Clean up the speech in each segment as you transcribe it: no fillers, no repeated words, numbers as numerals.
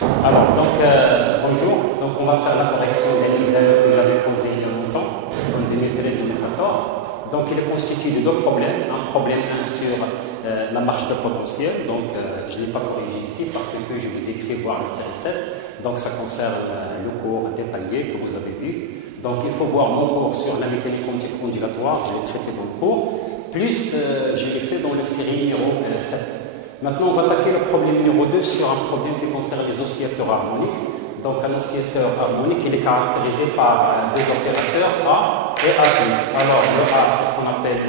Bonjour. Donc, on va faire la correction d'un examen que j'avais posé il y a longtemps, en 2013-2014. Donc, il est constitué de deux problèmes. Un problème 1 sur la marche de potentiel. Donc, je ne l'ai pas corrigé ici parce que je vous ai écrit voir la série 7. Donc, ça concerne le cours détaillé que vous avez vu. Donc, il faut voir mon cours sur la mécanique ondulatoire. Je l'ai traité dans le cours. Plus, je l'ai fait dans la série numéro 7. Maintenant, on va attaquer le problème numéro 2 sur un problème qui concerne les oscillateurs harmoniques. Donc, un oscillateur harmonique, il est caractérisé par deux opérateurs A et A+. Alors, le A, c'est ce qu'on appelle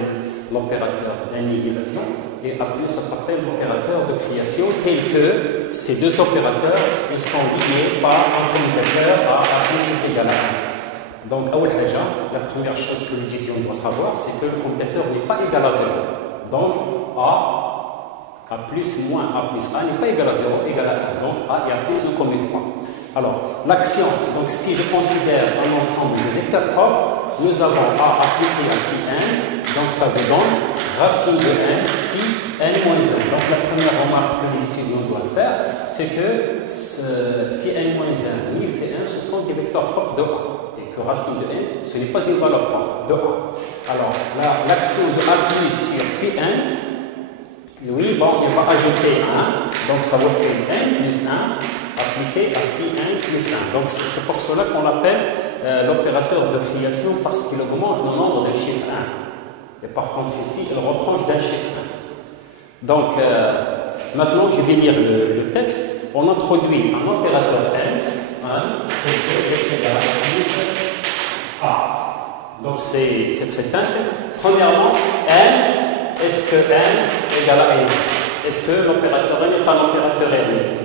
l'opérateur d'annihilation, et A+, ça s'appelle l'opérateur de création, tel que ces deux opérateurs, ils sont liés par un commutateur A est égal à 1. Donc, la première chose que l'étudiant doit savoir, c'est que le commutateur n'est pas égal à 0. Donc, A plus moins A plus A n'est pas égal à 0, égal à 1. Donc A et A plus ne commutent pas. Alors, l'action, donc si je considère un ensemble de vecteurs propres, nous avons A appliqué à phi n, donc ça vous donne racine de n, phi n moins 1. Donc la première remarque que les étudiants doivent faire, c'est que phi n moins 1 et phi n, ce sont des vecteurs propres de A. Et que racine de n, ce n'est pas une valeur propre de A. Alors, l'action de A plus sur phi n, oui, bon, il va ajouter 1, donc ça vous fait n plus 1 appliqué à phi n plus 1. Donc c'est pour cela qu'on l'appelle l'opérateur de création parce qu'il augmente le nombre d'un chiffre 1. Et par contre ici, il retranche d'un chiffre 1. Donc maintenant, je vais lire le texte. On introduit un opérateur n, 1, est égal à plus a. Donc c'est très simple. Premièrement, n. Est-ce que n égale à n? Est-ce que l'opérateur n est un opérateur hermétique?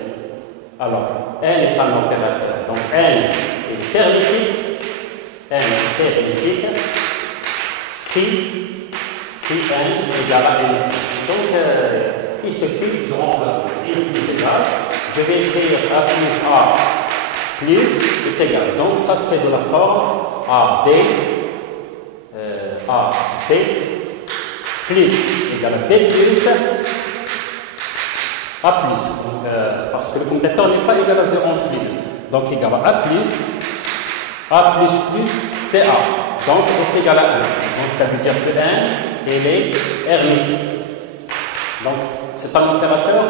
Alors, n est un opérateur. Donc, n est hermétique. N est hermétique si n égale à n. Donc, il suffit de remplacer n plus égal. Je vais écrire a plus a plus est égal. Donc, ça, c'est de la forme a b plus égale à b plus a plus. Donc, parce que le commutateur n'est pas égal à 0 entre les deux. Donc, égal à a plus c'est a. Donc, est égal à 1. Donc, ça veut dire que n, il est hermétique. Donc, c'est un opérateur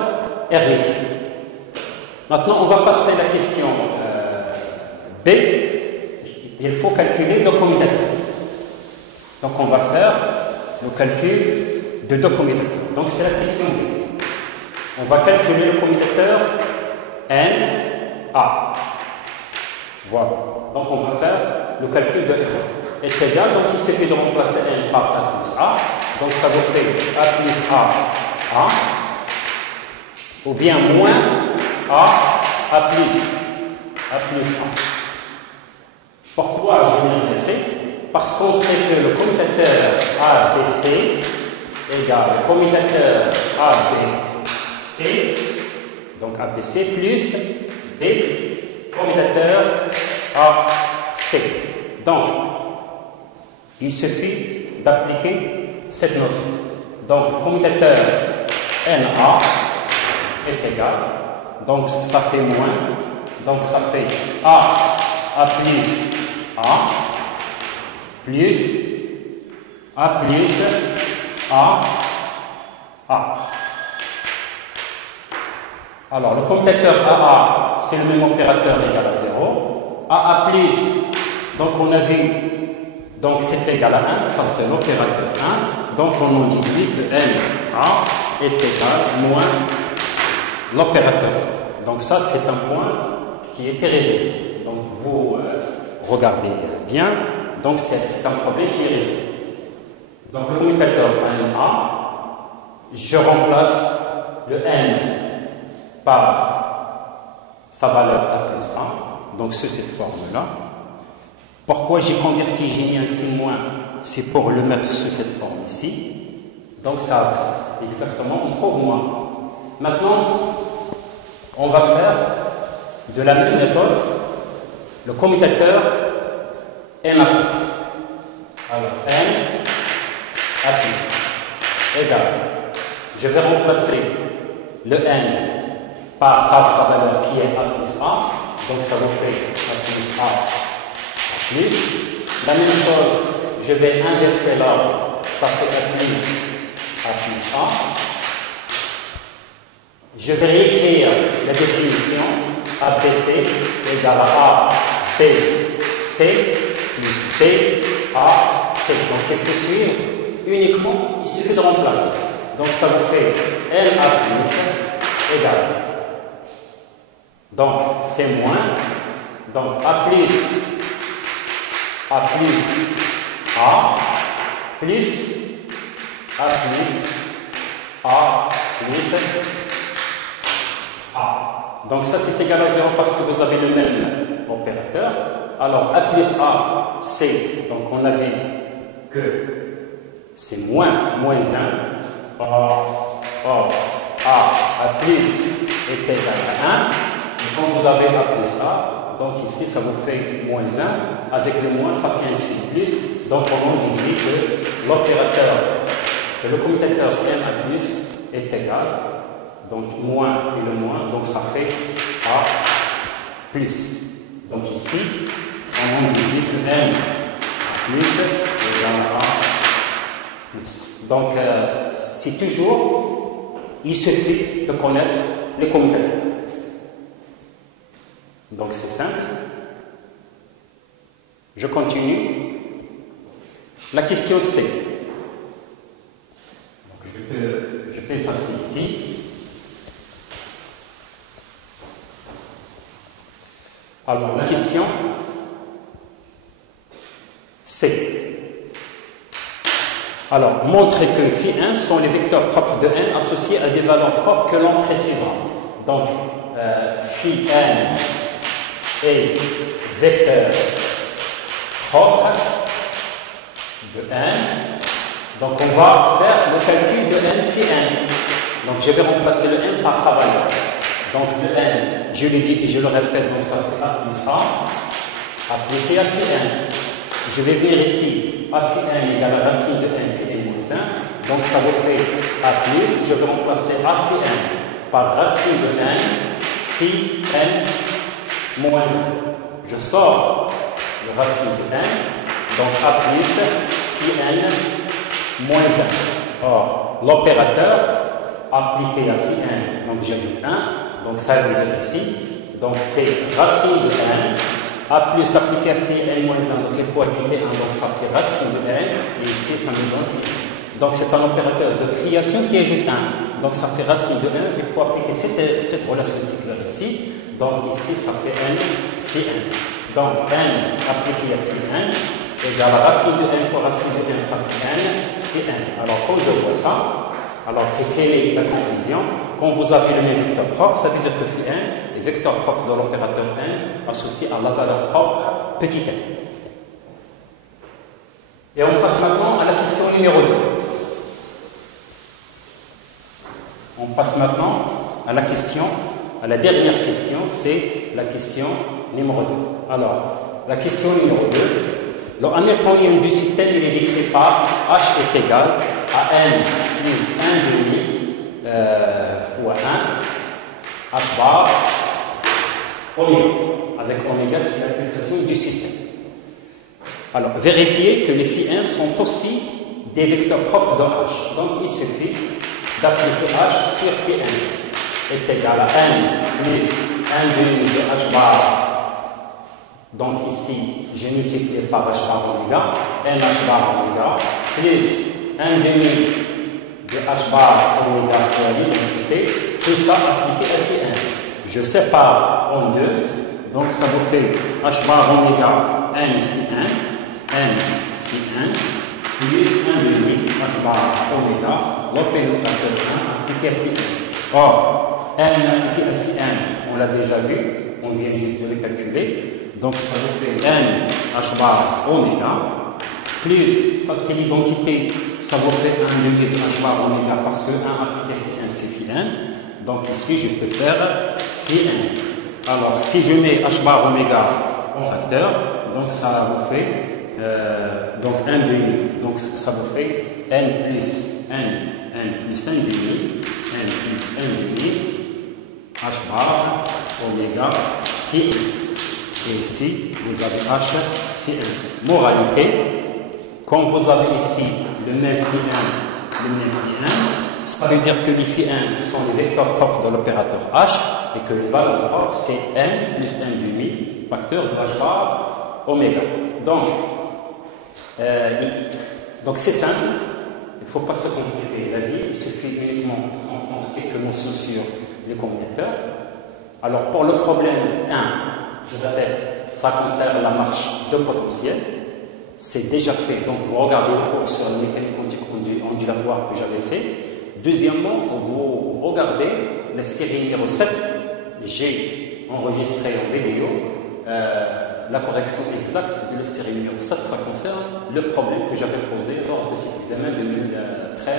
hermétique. Maintenant, on va passer à la question B. Il faut calculer le commutateur. Donc, on va faire le calcul de deux commutateurs. Donc, c'est la question B. On va calculer le commutateur NA. Voilà. Donc, on va faire le calcul de N. Est égal, donc il suffit de remplacer N par A plus A. Donc, ça vous fait A plus A, ou bien moins A plus A. Pourquoi je viens inverser? Parce qu'on sait que le commutateur ABC égale le commutateur ABC, donc ABC plus B, commutateur AC. Donc, il suffit d'appliquer cette notion. Donc, commutateur NA est égal, donc ça fait moins, donc ça fait A plus A, plus A plus A. Alors, le commutateur AA, c'est le même opérateur égal à 0. AA plus, donc on a vu, donc c'est égal à 1, ça c'est l'opérateur 1. Donc on en déduit que NA est égal moins l'opérateur. Donc ça c'est un point qui était résolu. Donc vous regardez bien. Donc, c'est un problème qui est résolu. Donc, le commutateur NA, je remplace le N par sa valeur A plus 1. Donc, c'est cette forme-là. Pourquoi j'ai converti, j'ai mis un signe moins? C'est pour le mettre sous cette forme ici. Donc, ça, exactement, on trouve moins. Maintenant, on va faire de la même méthode le commutateur N A plus. Alors, N A plus égale. Je vais remplacer le N par sa valeur qui est A plus A. Donc ça vous fait A plus A plus. La même chose, je vais inverser l'ordre. Ça fait A plus A. Je vais réécrire la définition ABC égale à A, B, C plus B, A, C. Donc il faut suivre uniquement, il suffit de remplacer. Donc ça vous fait LA plus égale. Donc c'est moins. Donc A plus A plus A A. Donc ça c'est égal à 0 parce que vous avez le même opérateur. Alors A plus A, c'est, donc on a vu que c'est moins 1. Or, A plus est égal à 1. Et quand vous avez A plus A, donc ici ça vous fait moins 1. Avec le moins, ça fait ainsi plus. Donc on dit que l'opérateur, que le commutateur CM A plus est égal. Donc moins et le moins, donc ça fait A plus. Donc ici, on dit que M A plus égale à A plus. Donc c'est toujours, il suffit de connaître les commutateurs. Donc c'est simple. Je continue. La question C. Donc je peux effacer ici. Alors, la question C. Alors, montrer que phi 1 sont les vecteurs propres de n associés à des valeurs propres que l'on précisera. Donc, phi n est vecteur propre de n. Donc, on va faire le calcul de n phi n. Donc, je vais remplacer le n par sa valeur. Donc, le n, je l'ai dit et je le répète, donc ça fait A plus A appliqué à phi n. Je vais venir ici, A phi n égale la racine de n phi n moins 1. Donc, ça vous fait A plus, je vais remplacer A phi n par racine de n phi n moins 1. Je sors le racine de n, donc A plus phi n moins 1. Or, l'opérateur appliqué à phi n, donc j'ajoute 1. Donc ça veut dire ici, donc c'est racine de n, A plus appliqué à phi n moins 1, donc il faut ajouter 1, donc ça fait racine de n, et ici ça me donne phi n. Donc c'est un opérateur de création qui ajoute 1, donc ça fait racine de n, il faut appliquer cette relation circulaire ici, donc ici ça fait n phi n. Donc n appliqué à phi n égale racine de n fois racine de n, ça fait n phi n. Alors quand je vois ça, alors quelle est la conclusion? Quand vous avez le même vecteur propre, ça veut dire que phi n est vecteur propre de l'opérateur n associé à la valeur propre petit n. Et on passe maintenant à la question numéro 2. On passe maintenant à la dernière question, c'est la question numéro 2. Alors, la question numéro 2, le Hamiltonien du système, il est décrit par H est égal à n plus 1,5 fois 1 H bar oméga. Avec oméga, c'est la fixation du système. Alors, vérifiez que les phi 1 sont aussi des vecteurs propres de H. Donc, il suffit d'appliquer H sur phi 1 est égal à n plus 1,5 de H bar. Donc ici, j'ai multiplié par H bar oméga, n H bar oméga, plus 1,5 de H bar oméga fois l'identité, tout ça appliqué à phi 1. Je sépare en deux, donc ça vous fait H bar oméga n phi 1, n phi 1, plus 1,5 H bar oméga, l'opérateur 1 appliqué à phi 1. Or, n appliqué à phi 1, on l'a déjà vu, on vient juste de le calculer. Donc ça vous fait n H bar oméga, plus, ça c'est l'identité, ça vous fait 1,5 de H bar oméga parce que 1 appliqué à 1 c'est phi 1. Donc ici je peux faire phi 1. Alors si je mets H bar oméga en facteur, donc ça vous fait donc 1,5. Donc ça vous fait n plus 1,5, n plus 1,5 H bar, oméga, phi 1. Et ici, vous avez H phi 1. Moralité, quand vous avez ici le même phi 1, le même phi 1, ça veut dire que les phi 1 sont les vecteurs propres de l'opérateur H et que les valeurs propres c'est n plus 1 demi, facteur de H bar oméga. Donc c'est simple, il ne faut pas se compliquer la vie, il suffit uniquement de prendre quelques notions sur les combinateurs. Alors pour le problème 1, je répète, ça concerne la marche de potentiel. C'est déjà fait, donc vous regardez le cours sur la mécanique ondulatoire que j'avais fait. Deuxièmement, vous regardez la série numéro 7, j'ai enregistré en vidéo la correction exacte de la série numéro 7, ça concerne le problème que j'avais posé lors de cet examen 2013-2014.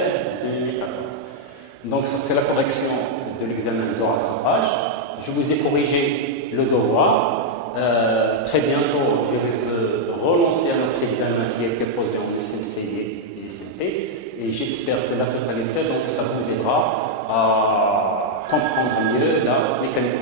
Donc ça c'est la correction de l'examen de rattrapage. Je vous ai corrigé le devoir. Très bientôt, je vais relancer un autre examen qui a été posé en SMCI et SMT et j'espère que la totalité, donc ça vous aidera à comprendre mieux la mécanique